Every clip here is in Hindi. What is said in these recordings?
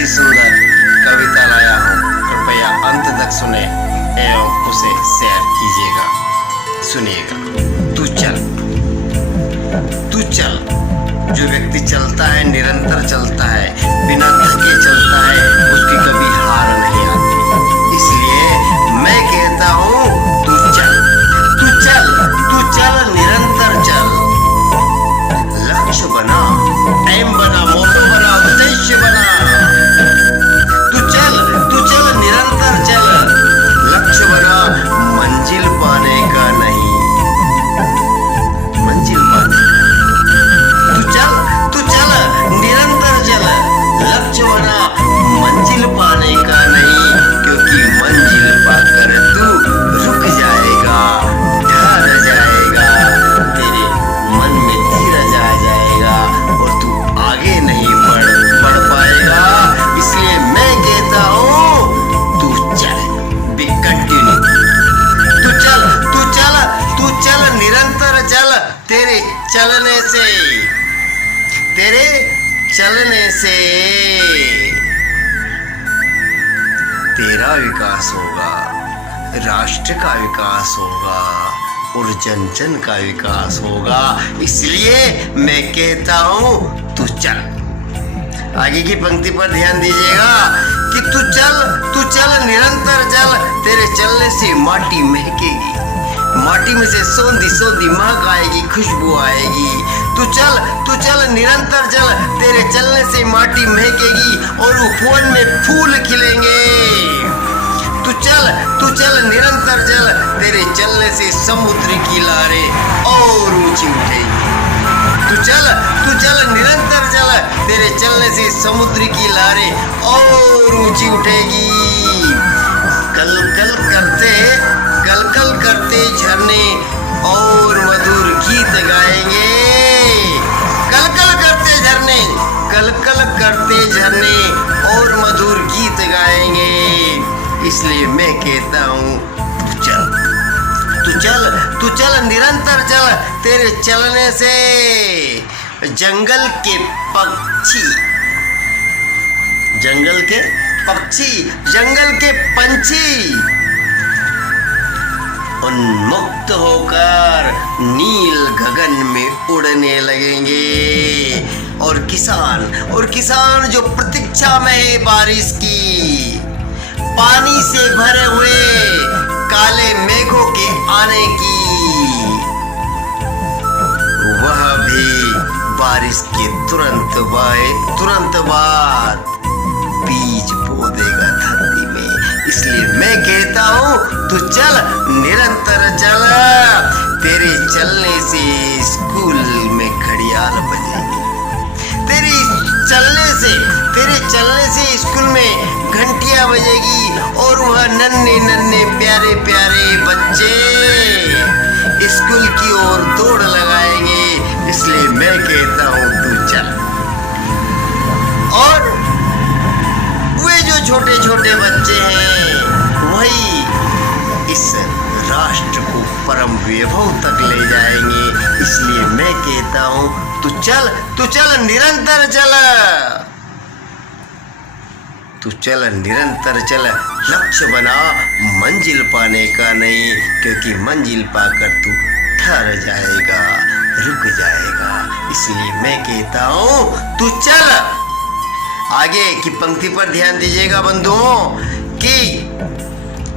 ही सुंदर कविता लाया हूँ, कृपया अंत तक सुने एवं उसे शेयर कीजिएगा। सुनिएगा। तू चल, जो व्यक्ति चलता है, निरंतर चलता है, बिना थके चलता है, उसकी कभी हार नहीं आती। इसलिए मैं कहता हूँ तू चल, निरंतर चल। लक्ष्य बना, एम बना, मोटो बना, उद्देश्य बना। तू चल, निरंतर चल। लक्ष्य बना, मंजिल पाने का नहीं, मंजिल पाने का। तू चल, निरंतर चल। लक्ष्य बना, मंजिल पाने का नहीं, क्योंकि मंजिल पाकर तू रुक जाएगा, ठहर जाएगा, तेरे मन में धीरज आ जाएगा और तू आगे नहीं बढ़ पाएगा। इसलिए मैं कहता हूँ तू चल, बी कंटिन्यू। तू चल, निरंतर चल। तेरे चलने से तेरा विकास होगा, राष्ट्र का विकास होगा और जन जन का विकास होगा। इसलिए मैं कहता हूं तू चल। आगे की पंक्ति पर ध्यान दीजिएगा कि तू चल, निरंतर चल। तेरे चलने से माटी महकेगी, माटी में से सोंधी महक आएगी, खुशबू आएगी। तू चल, निरंतर चल। तेरे चलने से माटी महकेगी और उपवन में फूल खिलेंगे। तू चल, निरंतर चल। तेरे चलने से समुद्र की लहरें और ऊंची उठेगी। तू चल, निरंतर चल। तेरे चलने से समुद्र की लहरें और ऊंची उठेगी। कल कल करते झरने और मधुर गीत गाएंगे। कल करते झरने और मधुर गीत गाएंगे। इसलिए मैं कहता हूँ तू चल, निरंतर चल। तेरे चलने से जंगल के पंछी उन्मुक्त होकर नील गगन में उड़ने लगेंगे। और किसान जो प्रतीक्षा में है बारिश की, पानी से भरे हुए काले मेघों के आने की, वह भी बारिश के तुरंत बाद बीज बो देगा धरती में। इसलिए मैं कहता हूँ तू चल, निरंतर चल। तेरे चलने से स्कूल में घड़ियाल बजेगी। तेरे चलने से स्कूल में घंटियां बजेगी और वह नन्हे प्यारे बच्चे स्कूल की ओर दौड़ लगाएंगे। इसलिए मैं कहता हूँ तू चल। और वे जो छोटे बच्चे हैं, वही इस राष्ट्र को परम वैभव तक ले जाएंगे। इसलिए मैं कहता हूँ तू चल, निरंतर चल। तू चल, निरंतर चल। लक्ष्य बना, मंजिल पाने का नहीं, क्योंकि मंजिल पाकर तू ठहर जाएगा, रुक जाएगा। इसलिए मैं कहता हूँ तू चल। आगे की पंक्ति पर ध्यान दीजिएगा बंधुओं कि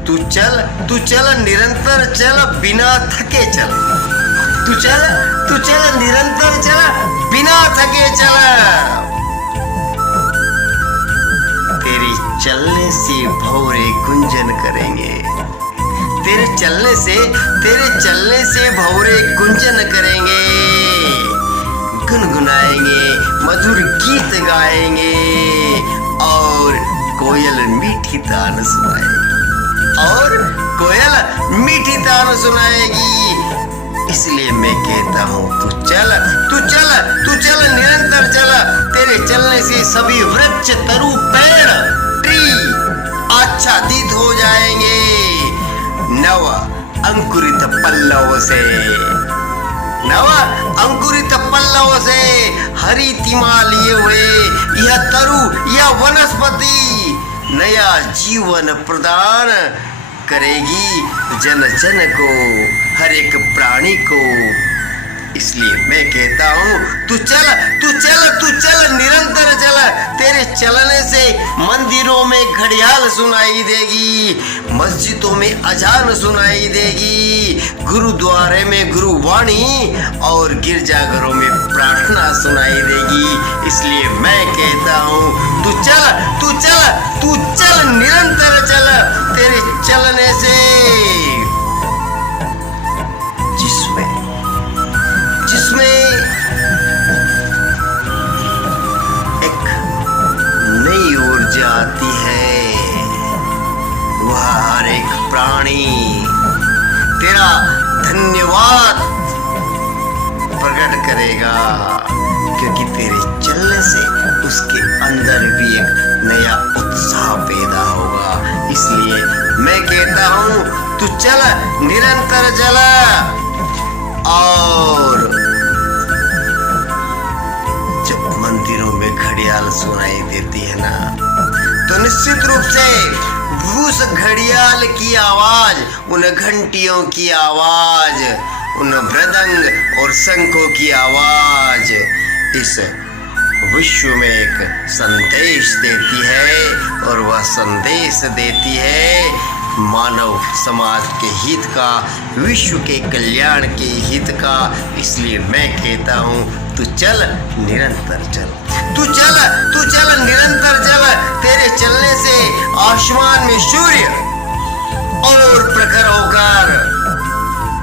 तू चल, निरंतर चल, बिना थके चल। तू चल, निरंतर चल, बिना थके चल। तेरे चलने से भौरे गुंजन करेंगे। तेरे चलने से भौरे गुंजन करेंगे, गुनगुनाएंगे, मधुर गीत गाएंगे और कोयल मीठी तान सुनाएगी। इसलिए मैं कहता हूँ तू चल, निरंतर चल। तेरे चलने से सभी वृक्ष, तरु, पेड़, ट्री आच्छादित हो जाएंगे नव अंकुरित पल्लवों से हरी तिमा लिए हुए यह तरु, यह वनस्पति सरस्वती नया जीवन प्रदान करेगी जन जन को, हर एक प्राणी को। इसलिए मैं कहता हूँ तू चल तू चल तू चल, निरंतर चल। तेरे चलने से मंदिरों में घड़ियाल सुनाई देगी, मस्जिदों में अजान सुनाई देगी, गुरुद्वारे में गुरुवाणी और गिरजाघरों में प्रार्थना सुनाई देगी। इसलिए मैं कहता हूँ तू चल तू चल तू चल, निरंतर चल। तेरे चलने से जिसमें एक नई ऊर्जा आती है, वह हर एक प्राणी तेरा धन्यवाद प्रकट करेगा, क्योंकि तेरे चलने से उसके अंदर भी एक नया उत्साह पैदा होगा। इसलिए मैं कहता हूँ तू चल, निरंतर चल। और जब मंदिरों में घड़ियाल सुनाई देती है ना, तो निश्चित रूप से उस घड़ियाल की आवाज, उन घंटियों की आवाज, उन मृदंग और शंखों की आवाज इस विश्व में एक संदेश देती है, और वह संदेश देती है मानव समाज के हित का, विश्व के कल्याण के हित का। इसलिए मैं कहता हूँ तू चल, निरंतर चल। तू चल निरंतर चल। तेरे चलने से आसमान में सूर्य और प्रखर होकर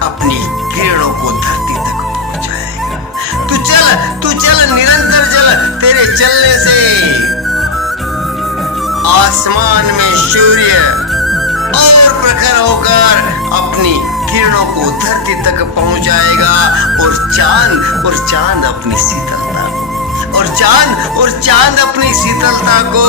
अपनी किरणों को धरती तक पहुंचाएगा। तू चल निरंतर चल। तेरे चलने से आसमान में सूर्य और प्रखर होकर अपनी किरणों को धरती तक पहुंचाएगा, और चांद अपनी शीतलता को, और चांद अपनी शीतलता को।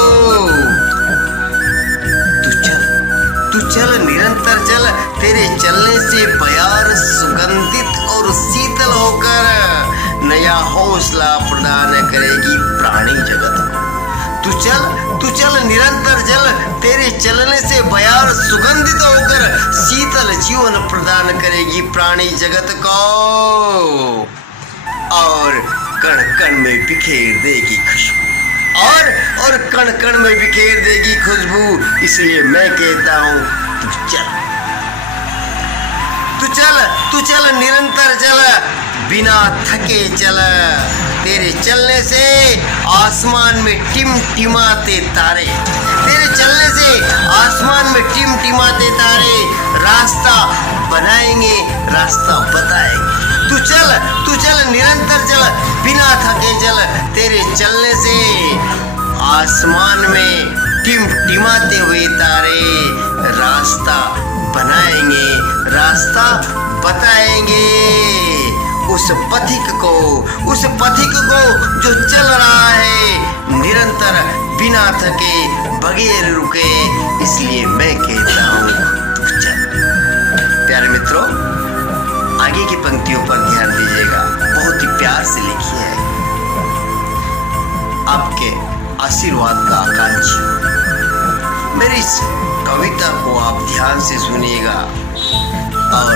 तू चल निरंतर चल। तेरे चलने से प्यार सुगंधित और शीतल होकर नया हौसला प्रदान करेगी प्राणी जगत को। तू चल निरंतर चल। तेरे चलने से बयार सुगंधित होकर शीतल जीवन प्रदान करेगी प्राणी जगत को, और कण कण में बिखेर देगी खुशबू, और कण कण में बिखेर देगी खुशबू। इसलिए मैं कहता हूँ तू चल निरंतर चल, बिना थके चल। तेरे चलने से आसमान में टिमटिमाते तारे, तेरे चलने से आसमान में टिमटिमाते तारे रास्ता बनाएंगे, रास्ता बताएंगे। तू चल निरंतर चल, बिना थके चल। तेरे चलने से आसमान में टिमटिमाते हुए तारे रास्ता बनाएंगे, रास्ता बताएंगे उस पथिक को जो चल रहा है निरंतर, बिना थके, बगैर रुके। इसलिए मैं कहता हूँ तू चल। प्यारे मित्रों, आगे की पंक्तियों पर ध्यान दीजिएगा, बहुत ही प्यार से लिखी है। आपके आशीर्वाद का आकांक्षी मेरी इस कविता को आप ध्यान से सुनिएगा, और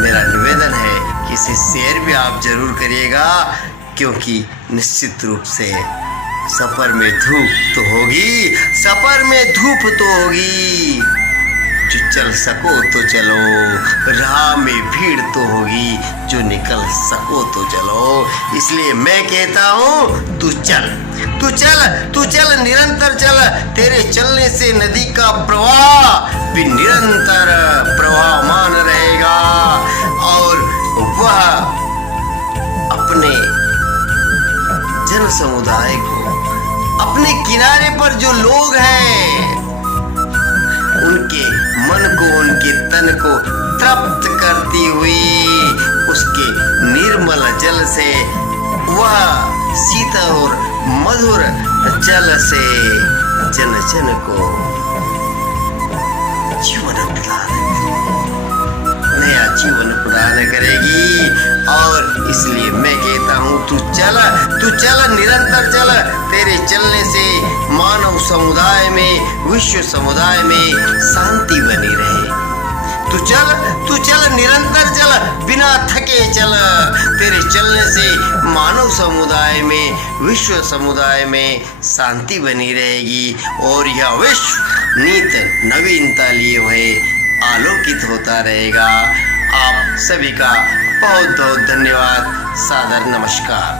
मेरा निवेदन है कि इसे शेयर भी आप जरूर करिएगा, क्योंकि निश्चित रूप से सफर में धूप तो होगी। जो चल सको तो चलो, राह में भीड़ तो होगी, जो निकल सको तो चलो। इसलिए मैं कहता हूँ तू चल निरंतर चल। तेरे चलने से नदी का प्रवाह भी निरंतर प्रवाहमान रहेगा, और वह अपने जन समुदाय को, अपने किनारे पर जो लोग हैं, उनके मन को, उनके तन को तृप्त करती हुई उसके निर्मल जल से, वह शीतल और मधुर जल से जन जन को नया जीवन प्रदान करेगी। और इसलिए मैं कहता हूँ तू चल निरंतर चल, तेरे चलने से मानव समुदाय में, विश्व समुदाय में शांति बनी रहे। तू चल निरंतर चल, बिना थके चल, तेरे चलने से मानव समुदाय में, विश्व समुदाय में शांति बनी रहेगी और यह विश्व नित नवीनता लिए हुए आलोकित होता रहेगा। आप सभी का बहुत बहुत धन्यवाद, सादर नमस्कार।